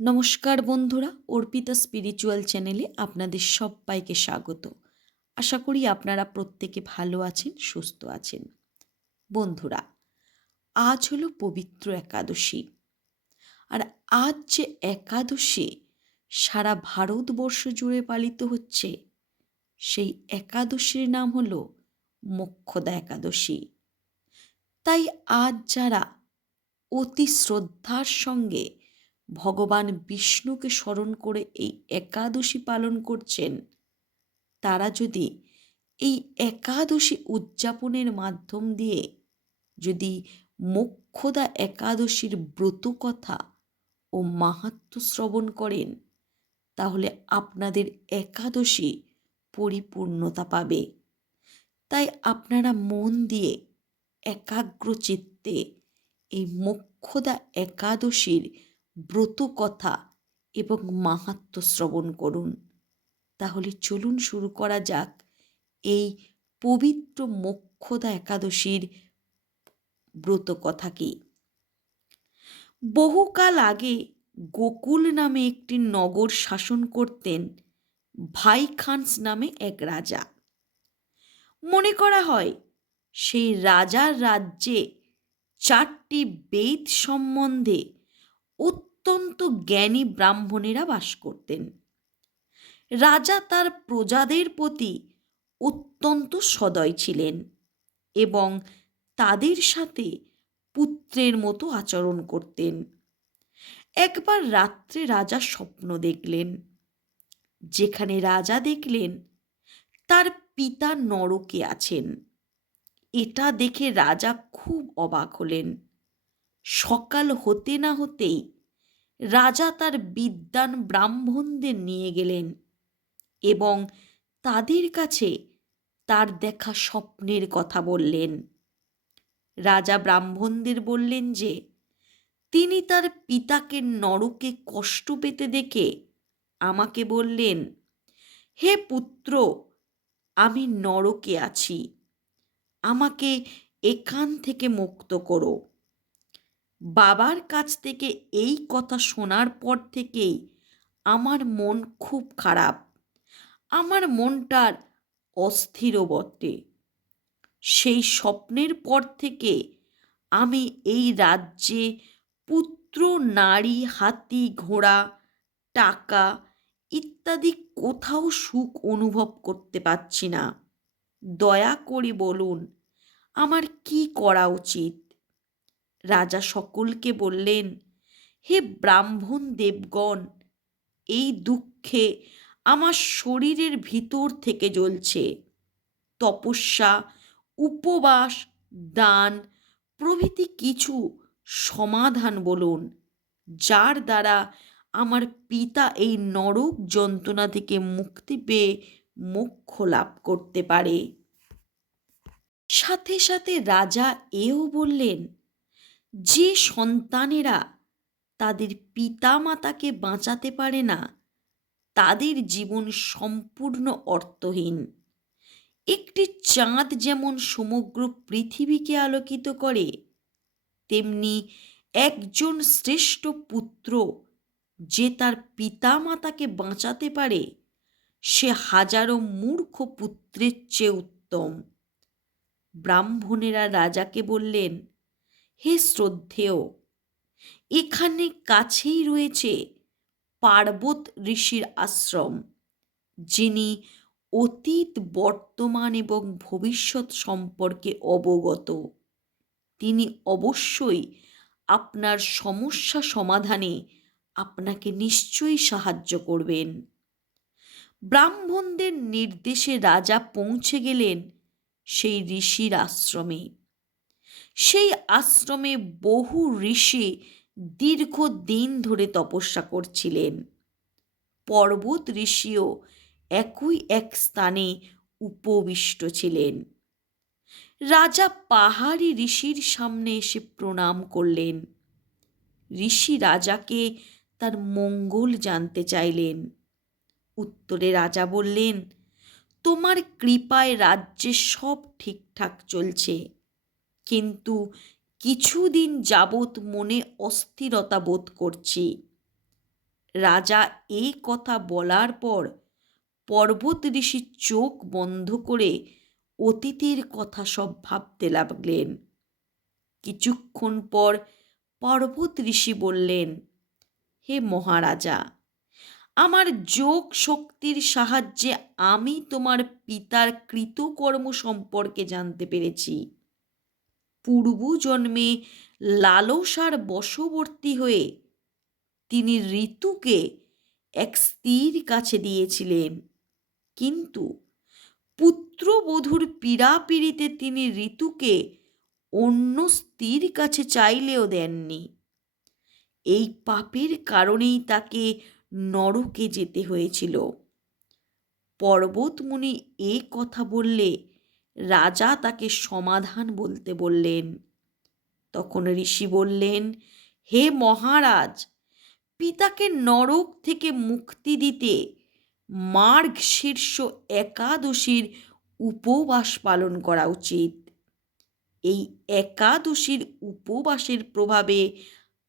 নমস্কার বন্ধুরা, অর্পিতা স্পিরিচুয়াল চ্যানেলে আপনাদের সবাইকে স্বাগত। আশা করি আপনারা প্রত্যেকে ভালো আছেন, সুস্থ আছেন। বন্ধুরা, আজ হলো পবিত্র একাদশী। আর আজ যে একাদশী সারা ভারতবর্ষ জুড়ে পালিত হচ্ছে, সেই একাদশীর নাম হলো মোক্ষদা একাদশী। তাই আজ যারা অতি শ্রদ্ধার সঙ্গে ভগবান বিষ্ণুকে স্মরণ করে এই একাদশী পালন করছেন, তারা যদি এই একাদশী উদযাপনের মাধ্যম দিয়ে যদি মোক্ষদা একাদশীর ব্রত কথা ও মাহাত্ম্য শ্রবণ করেন, তাহলে আপনাদের একাদশী পরিপূর্ণতা পাবে। তাই আপনারা মন দিয়ে একাগ্র চিত্তে এই মোক্ষদা একাদশীর ব্রত কথা এবং মাহাত্ম্য শ্রবণ করুন। তাহলে চলুন শুরু করা যাক এই পবিত্র মোক্ষদা একাদশীর ব্রত কথা কি। বহুকাল আগে গোকুল নামে একটি নগর শাসন করতেন ভাইখানস নামে এক রাজা। মনে করা হয় সেই রাজার রাজ্যে 4টি বেদ সম্বন্ধে অত্যন্ত জ্ঞানী ব্রাহ্মণেরা বাস করতেন। রাজা তার প্রজাদের প্রতি অত্যন্ত সদয় ছিলেন এবং তাদের সাথে পুত্রের মতো আচরণ করতেন। একবার রাত্রে রাজা স্বপ্ন দেখলেন, যেখানে রাজা দেখলেন তার পিতা নরকে আছেন। এটা দেখে রাজা খুব অবাক হলেন। সকাল হতে না হতেই রাজা তার বিদ্বান ব্রাহ্মণদের নিয়ে গেলেন এবং তাদের কাছে তার দেখা স্বপ্নের কথা বললেন। রাজা ব্রাহ্মণদের বললেন যে তিনি তার পিতাকে নরকে কষ্ট পেতে দেখে আমাকে বললেন, হে পুত্র, আমি নরকে আছি, আমাকে এখান থেকে মুক্ত করো। বাবার কাছ থেকে এই কথা শোনার পর থেকেই আমার মন খুব খারাপ, আমার মনটার অস্থিরও বটে। সেই স্বপ্নের পর থেকে আমি এই রাজ্যে পুত্র, নারী, হাতি, ঘোড়া, টাকা ইত্যাদি কোথাও সুখ অনুভব করতে পারছি না। দয়া করে বলুন, আমার কি করা উচিত? রাজা সকলকে বললেন, হে ব্রাহ্মণ দেবগণ, এই দুঃখে আমার শরীরের ভিতর থেকে জ্বলছে। তপস্যা, উপবাস, দান প্রভৃতি কিছু সমাধান বলুন, যার দ্বারা আমার পিতা এই নরক যন্ত্রণা থেকে মুক্তি পেয়ে মোক্ষ লাভ করতে পারে। সাথে সাথে রাজা এও বললেন, যে সন্তানেরা তাদের পিতা মাতাকে বাঁচাতে পারে না, তাদের জীবন সম্পূর্ণ অর্থহীন। একটি চাঁদ যেমন সমগ্র পৃথিবীকে আলোকিত করে, তেমনি একজন শ্রেষ্ঠ পুত্র যে তার পিতা মাতাকে বাঁচাতে পারে, সে হাজারো মূর্খ পুত্রের চেয়ে উত্তম। ব্রাহ্মণেরা রাজাকে বললেন, হে শ্রদ্ধেয়, এখানে কাছেই রয়েছে পার্বত ঋষির আশ্রম, যিনি অতীত, বর্তমান এবং ভবিষ্যৎ সম্পর্কে অবগত। তিনি অবশ্যই আপনার সমস্যা সমাধানে আপনাকে নিশ্চয়ই সাহায্য করবেন। ব্রাহ্মণদের নির্দেশে রাজা পৌঁছে গেলেন সেই ঋষির আশ্রমে। সেই আশ্রমে বহু ঋষি দীর্ঘদিন ধরে তপস্যা করছিলেন। পর্বত ঋষিও একই এক স্থানে উপবিষ্ট ছিলেন। রাজা পাহাড়ি ঋষির সামনে এসে প্রণাম করলেন। ঋষি রাজাকে তার মঙ্গল জানতে চাইলেন। উত্তরে রাজা বললেন, তোমার কৃপায় রাজ্যে সব ঠিকঠাক চলছে, কিন্তু কিছুদিন যাবৎ মনে অস্থিরতা বোধ করছি। রাজা এই কথা বলার পর পর্বত ঋষি চোখ বন্ধ করে অতীতের কথা সব ভাবতে লাগলেন। কিছুক্ষণ পর পর্বত ঋষি বললেন, হে মহারাজা, আমার যোগ শক্তির সাহায্যে আমি তোমার পিতার কৃতকর্ম সম্পর্কে জানতে পেরেছি। পূর্বজন্মে লালসার বশবর্তী হয়ে তিনি ঋতুকে এক স্ত্রীর কাছে দিয়েছিলেন, কিন্তু পুত্রবধূর পীড়াপিড়িতে তিনি ঋতুকে অন্য স্ত্রীর কাছে চাইলেও দেননি। এই পাপের কারণেই তাকে নরকে যেতে হয়েছিল। পর্বতমুনি এ কথা বললে রাজা তাকে সমাধান বলতে বললেন। তখন ঋষি বললেন, হে মহারাজ, পিতাকে নরক থেকে মুক্তি দিতে মার্গশীর্ষ একাদশীর উপবাস পালন করা উচিত। এই একাদশীর উপবাসের প্রভাবে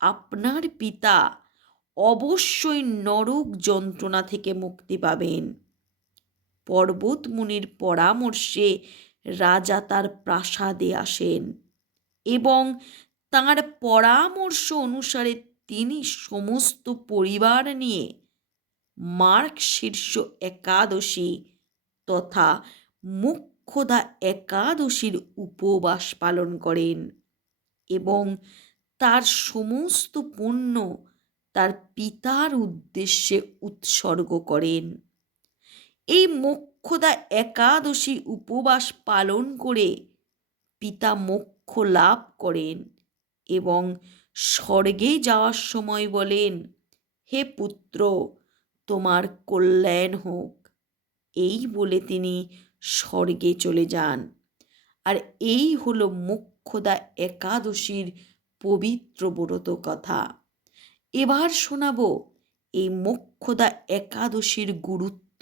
আপনার পিতা অবশ্যই নরক যন্ত্রণা থেকে মুক্তি পাবেন। পর্বতমুনির পরামর্শে রাজা তার প্রাসাদে আসেন এবং তাঁর পরামর্শ অনুসারে তিনি সমস্ত পরিবার নিয়ে মার্গশীর্ষ একাদশী তথা মোক্ষদা একাদশীর উপবাস পালন করেন এবং তার সমস্ত পুণ্য তার পিতার উদ্দেশ্যে উৎসর্গ করেন। এই মোক্ষদা একাদশী উপবাস পালন করে পিতা মোক্ষ লাভ করেন এবং স্বর্গে যাওয়ার সময় বলেন, হে পুত্র, তোমার কল্যাণ হোক। এই বলে তিনি স্বর্গে চলে যান। আর এই হলো মোক্ষদা একাদশীর পবিত্র ব্রত কথা। এবার শোনাবো এই মোক্ষদা একাদশীর গুরুত্ব।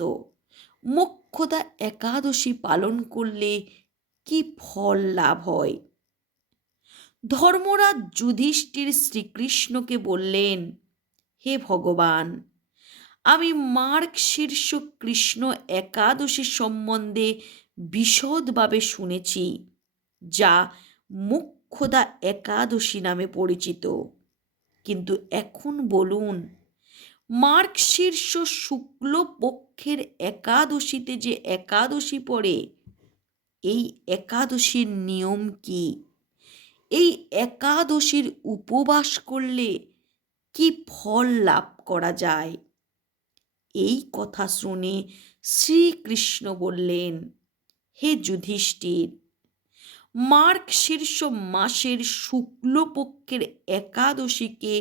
মোক্ষদা একাদশী পালন করলে কি ফল লাভ হয়? ধর্মরাজ যুধিষ্ঠির শ্রীকৃষ্ণকে বললেন, হে ভগবান, আমি মার্গশীর্ষ কৃষ্ণ একাদশী সম্বন্ধে বিশদভাবে শুনেছি, যা মোক্ষদা একাদশী নামে পরিচিত। কিন্তু এখন বলুন, মার্গশীর্ষ শুক্লপক্ষের একাদশীতে যে একাদশী পড়ে, এই একাদশীর নিয়ম কি? এই একাদশীর উপবাস করলে কি ফল লাভ করা যায়? এই কথা শুনে শ্রীকৃষ্ণ বললেন, হে যুধিষ্ঠির, মার্গশীর্ষ মাসের শুক্লপক্ষের একাদশীকে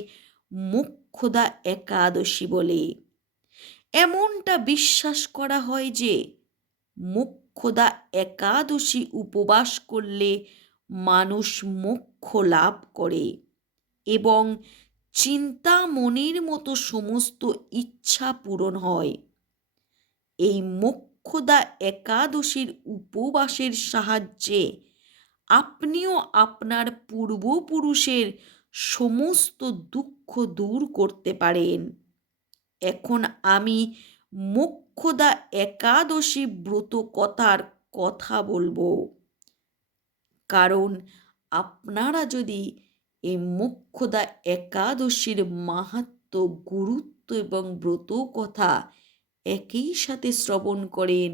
মোক্ষদা একাদশী বলে। এমনটা বিশ্বাস করা হয় যে মোক্ষদা একাদশী উপবাস করলে মানুষ মোক্ষ লাভ করে এবং চিন্তামণির মতো সমস্ত ইচ্ছা পূরণ হয়। এই মোক্ষদা একাদশীর উপবাসের সাহায্যে আপনিও আপনার পূর্বপুরুষের সমস্ত দুঃখ দূর করতে পারেন। এখন আমি মোক্ষদা একাদশী ব্রত কথার কথা বলবো, কারণ আপনারা যদি এই মোক্ষদা একাদশীর মাহাত্ম্য, গুরুত্ব এবং ব্রত কথা একই সাথে শ্রবণ করেন,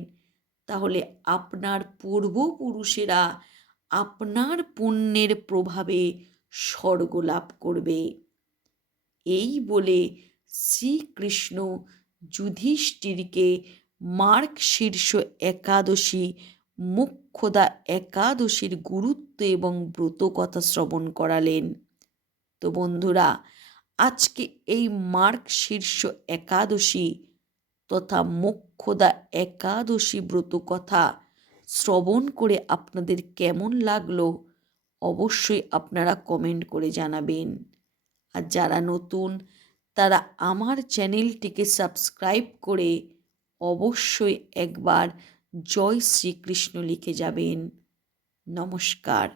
তাহলে আপনার পূর্বপুরুষেরা আপনার পুণ্যের প্রভাবে স্বর্গ লাভ করবে। এই বলে শ্রীকৃষ্ণ যুধিষ্ঠিরকে মার্গশীর্ষ একাদশী, মোক্ষদা একাদশীর গুরুত্ব এবং ব্রত কথা শ্রবণ করালেন। তো বন্ধুরা, আজকে এই মার্গশীর্ষ একাদশী তথা মোক্ষদা একাদশী ব্রত কথা শ্রবণ করে আপনাদের কেমন লাগলো অবশ্যই আপনারা কমেন্ট করে জানাবেন। আর যারা নতুন, তারা আমার চ্যানেলটিকে সাবস্ক্রাইব করে অবশ্যই একবার জয় শ্রীকৃষ্ণ লিখে যাবেন। নমস্কার।